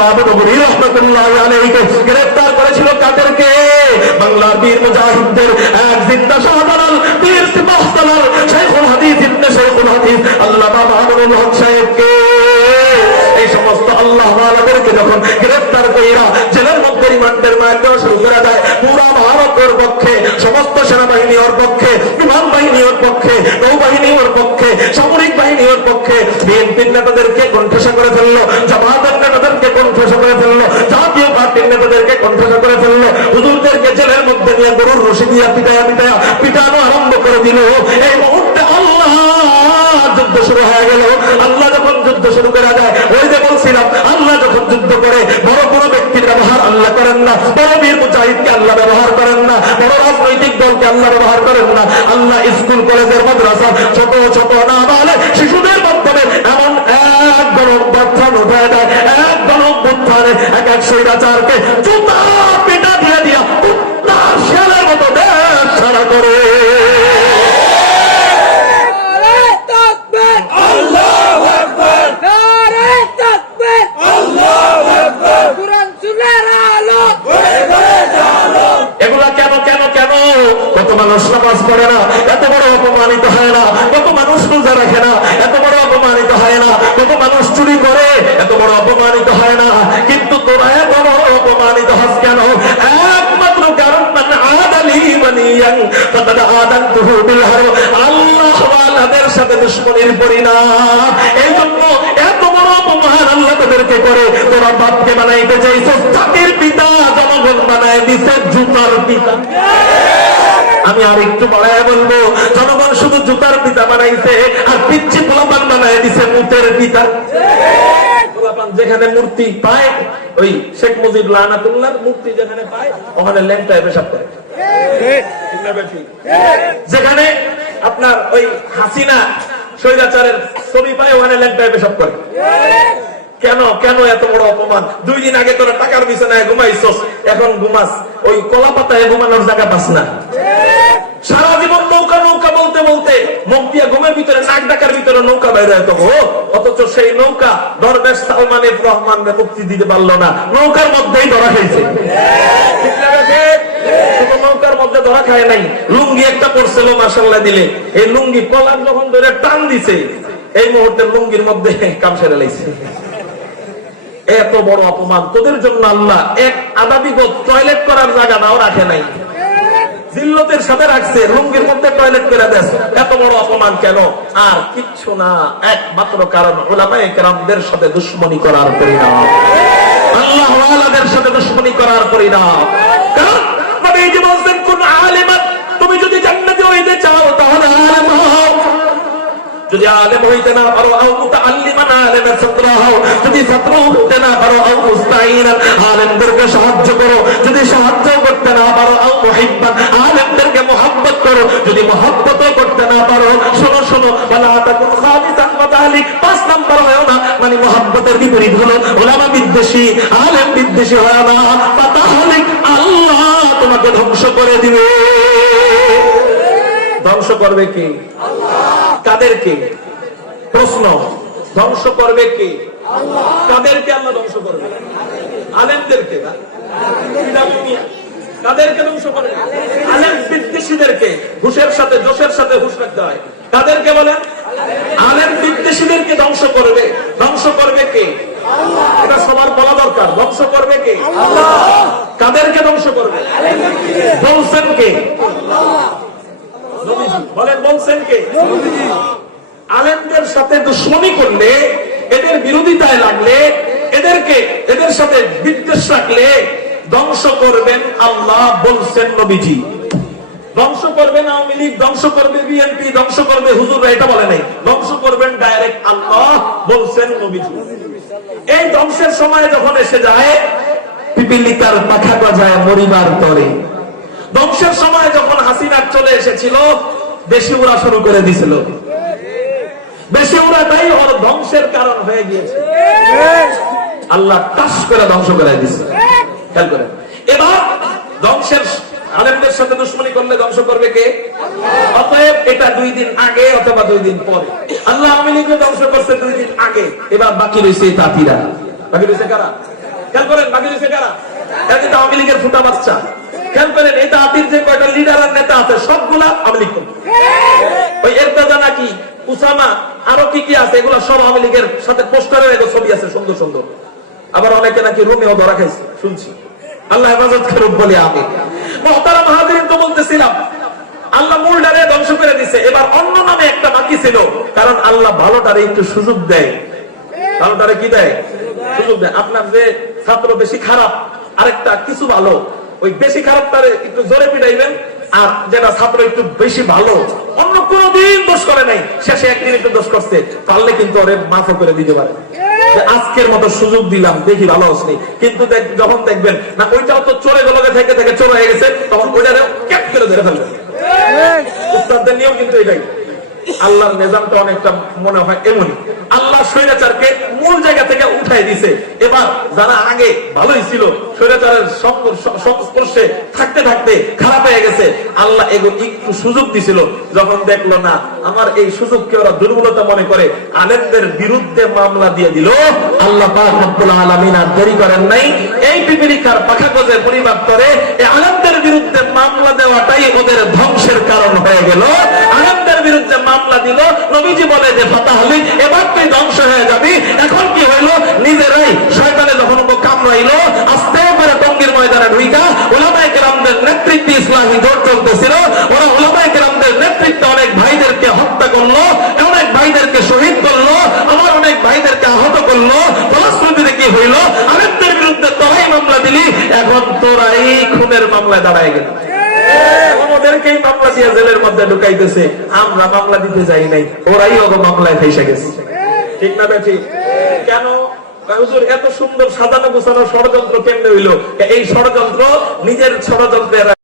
মাহমুদ গনি রহমাতুল্লাহ আলাইহি গ্রেফতার করেছিল কাদেরকে? বাংলার বীর মুজাহিদদের এক জিন্দা শাহজালাল বীর সিপাহসালার শাইখুল হাদিস ইবনে শাইখুল হাদিস আল্লামা মামুনুল হক সাহেবকে। এই সমস্ত আল্লাহ ওয়ালাদেরকে যখন গ্রেফতার কইরা জেলের মধ্যে রিমান্ডের মায়ের দেওয়া শুরু করে দেয়, পুরা ভারতের পক্ষে, সমস্ত সেনাবাহিনী ওর পক্ষে, বিমান বাহিনী ওর পক্ষে, নৌবাহিনী ওর পক্ষে, সামরিক বাহিনী ওর পক্ষে, বিএনপির নেতাদেরকে কণ্ঠেসা করে ফেললো, জামাতের নেতাদেরকে কণ্ঠেসা করে ফেললো, জাতীয় পার্টির নেতাদেরকে কণ্ঠেসা করে ফেললো, হুজুরদেরকে জেলের মধ্যে নিয়ে গরুর রশি দিয়া পিটানো আরম্ভ করে দিল। এই মুহূর্তে আল্লাহ যুদ্ধ শুরু হয়ে গেল। আল্লাহ যখন যুদ্ধ শুরু করে দেয়, ওই যে বলছিলাম আল্লাহ যখন যুদ্ধ করে বড় বড় ব্যক্তির ব্যবহার আল্লাহ করেন না, বড় বীর মুজাহিদকে আল্লাহ ব্যবহার করেন না, বড় রাজনৈতিক দলকে আল্লাহ ব্যবহার করেন না। আল্লাহ স্কুল কলেজের মাদ্রাসা ছোট ছোট নাবালক শিশুদের মাধ্যমে এমন এক গণঅভ্যুত্থান উঠে দেয়, এক গণঅভ্যুত্থানে এক এক স্বৈরাচারকে জুতা পিটা দিয়ে দিয়া কুত্তা শেয়ালের মতো দেশ ছাড়া করে। এগুলা কেন কেন কেন? কত মানুষ নামাজ পড়ে না, এত বড় অপমানিত হয় না? কত মানুষ রোজা রাখে না, এত বড় অপমানিত হয় না? কত মানুষ চুরি করে, এত বড় অপমানিত হয় না? কিন্তু তোরা এত বড় অপমানিত হস কেন? একমাত্র কারণ আল্লাহ ওয়ালাদের সাথে দুশমনির পরিণাম। এই জন্য এত বড় অপমান আল্লাহ তাদেরকে করে। তোরা বাপকে বানাইতে চাইছ জাতির পিতা, জনগণ বানায় দিছে জুতার পিতা। আমি আর একটু বাড়ায় বলবো, জনগণ শুধু জুতার পিতা বানাইছে, আর পিচ্ছি পোলাপান বানায় দিছে মুতের পিতা। পোলাপান যেখানে মূর্তি পায়, ওই শেখ মুজিব লানাতুল্লাহর মূর্তি যেখানে পায় ওখানে ল্যাংটায় পেশাব করে। যেখানে আপনার ওই হাসিনা স্বৈরাচারের ছবি পায় ওখানে ল্যাংটায় পেশাব করে। কেন কেন এত বড় অপমান? 2 দিন আগে তোরা টাকার বিছানায় ঘুমাইছস, এখন ঘুমাস ওই কলা পাতায় ঘুমানোর জায়গা পাস না। সারা জীবন নৌকা নৌকা বলতে বলতে মুখ দিয়ে ঘুমের ভিতরে নাক ডাকার ভিতরে নৌকা বাইরে হতো, অথচ সেই নৌকা দরবেশ সালমান এফ রহমানকে মুক্তি দিতে পারলো না, নৌকার মধ্যেই ধরা খাইছে। নৌকার মধ্যে ধরা খায় নাই, লুঙ্গি একটা পড়ছিল মাশাআল্লাহ দিলে, এই লুঙ্গি কলার যখন ধরে টান দিছে, এই মুহূর্তে লুঙ্গির মধ্যে কাম সেরে লাইছে। এত বড় অপমান তোদের জন্য আল্লাহ এক আদাবিগত টয়লেট করার জায়গাটাও রাখে নাই, জিল্লতের সাথে রাখছে, লুঙ্গির মধ্যে টয়লেট করে দেয়। এত বড় অপমান কেন? আর কিচ্ছু না, একমাত্র কারণ উলামায়ে কেরামদের সাথে দুশমনি করার পরিণাম, আল্লাহ ওয়ালাদের সাথে দুশমনি করার পরিণাম। কারণ নবী জি বলেন, কোন আলেমান, তুমি যদি জান্নাতে হইতে চাও তাহলে আলেম হও। যদি আলেম হইতে না পারো, আও মুতাআল্লিমান, আলেমের ছাত্র হও। যদি ছাত্র হইতে না পারো, আও মুস্তাঈনান, আলেমদেরকে সাহায্য করো। যদি সাহায্য করতে না পারো, আও মুহিব্বান, আলেমদেরকে মুহাব্বত করো। যদি মুহাব্বতও করতে না পারো, শোনো শোনো, ওয়ালা তাকুন খালিসান ওয়া তাহলিক, 5 নাম্বার হয় না, মানে মুহাব্বতের বিপরীত হলো উলামা বিদ্বেষী, আলেম বিদ্বেষী হয় না, তাহলিক, আল্লাহ তোমাকে ধ্বংস করে দিবে। ধ্বংস করবে কে? আল্লাহ। কাদেরকে? প্রশ্ন, ধ্বংস করবে কে? আল্লাহ। কাদেরকে আল্লাহ ধ্বংস করবে? আলেমদেরকে না? কাদেরকে ধ্বংস করবে? আলেম বিদ্বেষীদেরকে। ঘুষের সাথে জোশের সাথে ঘুষ রাখতে হয়। কাদেরকে বলেন? আলেম বিদ্বেষীদেরকে ধ্বংস করবে। ধ্বংস করবে কে? আল্লাহ। এটা সবার বলা দরকার, ধ্বংস করবে কে? আল্লাহ। কাদেরকে ধ্বংস করবে? বলছেন কে? আল্লাহ। বলেন বলছেন কে? আলেমদের সাথে দুশমনি করলে, এদের বিরোধিতায় লাগলে, এদের সাথে বিদ্বেষ রাখলে ধ্বংস করবেন আল্লাহ, বলছেন নবীজি। ধ্বংস করবেন আওয়ামী লীগ, ধ্বংস করবে বিএনপি, ধ্বংস করবে হুজুররা, এটা বলে নাই। ধ্বংস করবেন ডাইরেক্ট আল্লাহ, বলছেন নবীজি। এই ধ্বংসের সময় যখন এসে যায়, পিপিলিকার পাখা গজায় মরিবার তরে। ধ্বংসের সময় যখন হাসিনা চলে এসেছিল, বেশি উড়া শুরু করে দিছিল। বেশি উড়াটাই ওর ধ্বংসের কারণ হয়ে গিয়েছে। আল্লাহ টাস করে ধ্বংস করে দিছে। খেয়াল করেন, এবার ধ্বংসের আলেমদের সাথে দুশমনি করলে ধ্বংস করবে কে? অতএব এটা 2 দিন আগে অথবা 2 দিন পরে। আল্লাহ আওয়ামী লীগকে ধ্বংস করছে 2 দিন আগে, এবার বাকি রয়েছে তাঁতিরা। বাকি রয়েছে কারা? খেয়াল করেন বাকি হয়েছে কারা? এরা কিন্তু আওয়ামী লীগের ফুটা বাচ্চা। খেয়াল করেন এই জাতির যে কয়টা লিডার আর নেতা আছে সবগুলা আওয়ামী লীগ। ওই এরতাজা নাকি উসামা আরো কি কি আছে এগুলা সব আওয়ামী লীগের সাথে পোস্টারের এগো ছবি আছে সুন্দর সুন্দর। আবার অনেকে নাকি রোমিও ধরা খাইছে শুনছি। আল্লাহ হেফাজত করুক বলি আমি। মুহতারাম হাজিরিন, তো বলতেছিলাম আল্লাহ মূলটারে ধ্বংস করে দিছে, এবার অন্য নামে একটা বাকি ছিল। কারণ আল্লাহ ভালোটারে একটু সুযোগ দেয়। ভালোটারে কি দেয়? সুযোগ দেয়। আপনার যে ছাত্র বেশি খারাপ, আরেকটা কিছু ভালো, ওই বেশি খারাপটারে একটু জোরে পিটাইবেন, আর যেটা ছাত্র একটু বেশি ভালো, অন্য কোনদিন দোষ করে নাই, শেষে একদিন একটু দোষ করছে, পারলে কিন্তু ওরে মাফ করে দিতে পারে। আজকের মতো সুযোগ দিলাম, দেখি ভালো হসনি। কিন্তু যখন দেখবেন না ওইটাও তো চোরে গলকে থেকে থেকে চোর হয়ে গেছে, তখন ওইটারে ক্যাপ করে ধরে ফেলবেন। উস্তাদদের নিয়ম কিন্তু এটাই। আল্লাহর নিজামটা অনেকটা মনে হয় এমনই। আল্লাহ স্বৈরাচারকে মূল জায়গা থেকে উঠাই দিছে। এবার যারা আগে ভালোই ছিল, স্বৈরাচারের সংস্পর্শে থাকতে থাকতে খারাপ হয়ে গেছে, আল্লাহ এগুলো একটু সুযোগ দিছিল। যখন দেখলো না আমার এই সুযোগকে ওরা দুর্বলতা মনে করে আলেমদের বিরুদ্ধে মামলা দিয়ে দিল, আল্লাহ পাক রব্বুল আলামিন আর দেরি করেন নাই। এই পিপিলিকার পাখা গজে পরিমাপ করে এই আলেমদের বিরুদ্ধে মামলা দেওয়াটাই ওদের ধ্বংসের কারণ হয়ে গেল। আলেমদের বিরুদ্ধে মামলা দিল, নবীজি বলে যে ফাতাহলি এবার তুই ধ্বংস হয়ে যাবি। এখন কি হইল? নিজেরাই শয়তানে যখন কামড়াইলো, আস্তে করে টঙ্গীর ময়দানে ঢুইকা উলামায়ে কেরামদের নেতৃত্বে ইসলামী দৌড় চলতেছিল। ওরা উলামায়ে কেরামদের নেতৃত্বে অনেক ভাইদেরকে হত্যা করলো, অনেক ভাইদেরকে শহীদ করলো, আমার অনেক ভাইদেরকে আহত করলো। ফলশ্রুতিতে কি হইল? আলেমদের বিরুদ্ধে তোরাই মামলা দিলি, এখন তোরাই খুনের মামলায় দাঁড়ায় গেল। ওদেরকেই মামলা দিয়ে জেলের মধ্যে ঢুকাইতেছে, আমরা মামলা দিতে যাই নাই, ওরাই ওগো মামলায় ফেসে গেছে। ঠিক না বেঠি? কেন হুজুর এত সুন্দর সাজানো গোছানো ষড়যন্ত্র কেমনে হইলো? এই ষড়যন্ত্র নিজের ষড়যন্ত্রের